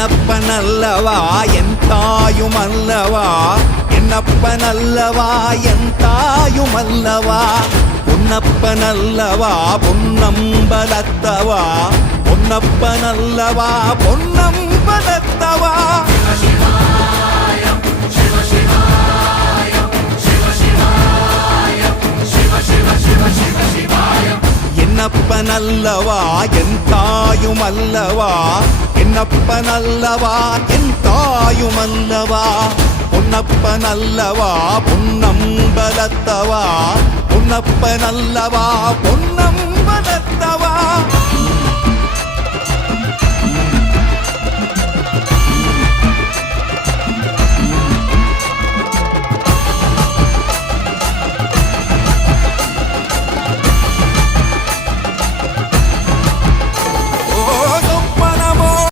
என்னப்பனல்லவா என் தாயுமல்லவா, என்னப்பனல்லவா என் தாயுமல்லவா, பொன்னப்பனல்லவா பொன்னம்பலத்தவா, பொன்னப்பனல்லவா பொன்னம்பலத்தவா. என்னப்பனல்லவா என் தாயுமல்லவா, என்னப்பனல்லவா என் தாயுமல்லவா, பொன்னப்பனல்லவா பொன்னம்பலத்தவா, பொன்னப்பனல்லவா பொன்னம்பலத்தவா.